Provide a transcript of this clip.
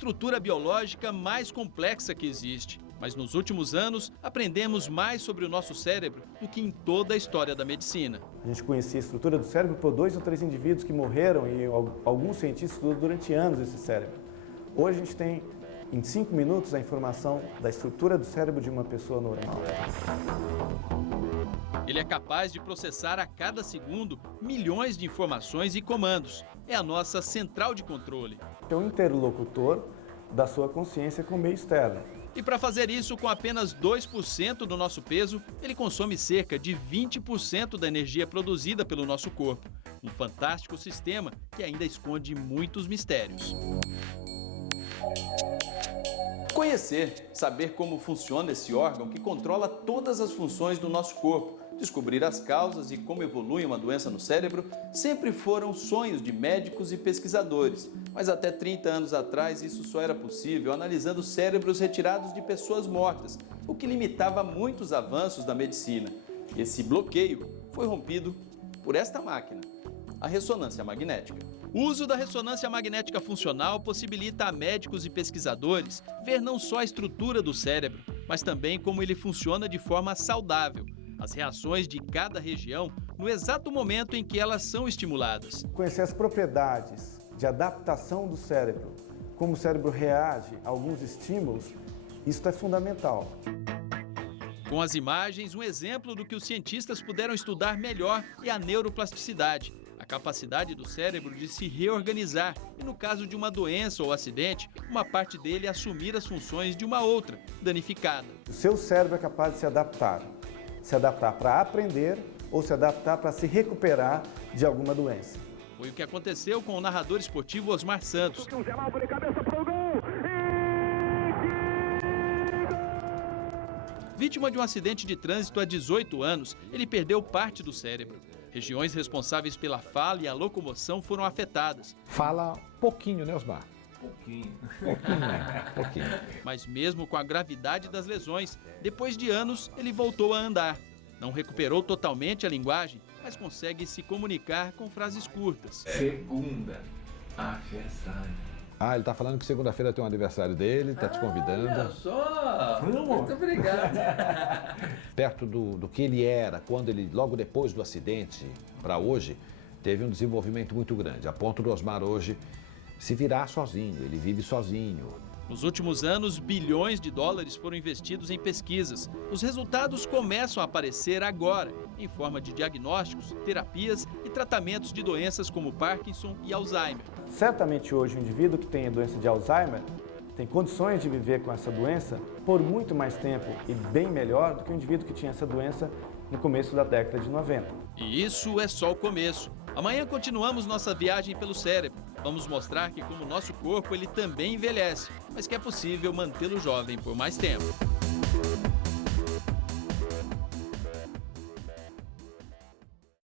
estrutura biológica mais complexa que existe. Mas nos últimos anos, aprendemos mais sobre o nosso cérebro do que em toda a história da medicina. A gente conhecia a estrutura do cérebro por 2 ou 3 indivíduos que morreram e alguns cientistas estudam durante anos esse cérebro. Hoje a gente tem, em 5 minutos, a informação da estrutura do cérebro de uma pessoa normal. Ele é capaz de processar a cada segundo milhões de informações e comandos. É a nossa central de controle. É um interlocutor da sua consciência com o meio externo. E para fazer isso com apenas 2% do nosso peso, ele consome cerca de 20% da energia produzida pelo nosso corpo. Um fantástico sistema que ainda esconde muitos mistérios. Conhecer, saber como funciona esse órgão que controla todas as funções do nosso corpo, descobrir as causas e como evolui uma doença no cérebro, sempre foram sonhos de médicos e pesquisadores. Mas até 30 anos atrás isso só era possível analisando cérebros retirados de pessoas mortas, o que limitava muitos avanços da medicina. Esse bloqueio foi rompido por esta máquina, a ressonância magnética. O uso da ressonância magnética funcional possibilita a médicos e pesquisadores ver não só a estrutura do cérebro, mas também como ele funciona de forma saudável, as reações de cada região no exato momento em que elas são estimuladas. Conhecer as propriedades de adaptação do cérebro, como o cérebro reage a alguns estímulos, isso é fundamental. Com as imagens, um exemplo do que os cientistas puderam estudar melhor é a neuroplasticidade, a capacidade do cérebro de se reorganizar e, no caso de uma doença ou acidente, uma parte dele assumir as funções de uma outra, danificada. O seu cérebro é capaz de se adaptar para aprender ou se adaptar para se recuperar de alguma doença. Foi o que aconteceu com o narrador esportivo Osmar Santos. Vítima de um acidente de trânsito há 18 anos, ele perdeu parte do cérebro. Regiões responsáveis pela fala e a locomoção foram afetadas. Fala pouquinho, né, Osmar? Pouquinho. Pouquinho. Mas mesmo com a gravidade das lesões, depois de anos, ele voltou a andar. Não recuperou totalmente a linguagem, mas consegue se comunicar com frases curtas. Segunda, aniversário. Ah, ele tá falando que segunda-feira tem um aniversário dele, tá te convidando. Olha só! Muito obrigado. Perto do que ele era, quando ele, logo depois do acidente, para hoje, teve um desenvolvimento muito grande, a ponto do Osmar hoje se virar sozinho, ele vive sozinho. Nos últimos anos, bilhões de dólares foram investidos em pesquisas. Os resultados começam a aparecer agora, em forma de diagnósticos, terapias e tratamentos de doenças como Parkinson e Alzheimer. Certamente hoje o indivíduo que tem a doença de Alzheimer tem condições de viver com essa doença por muito mais tempo e bem melhor do que o indivíduo que tinha essa doença no começo da década de 90. E isso é só o começo. Amanhã continuamos nossa viagem pelo cérebro. Vamos mostrar que, como o nosso corpo, ele também envelhece, mas que é possível mantê-lo jovem por mais tempo.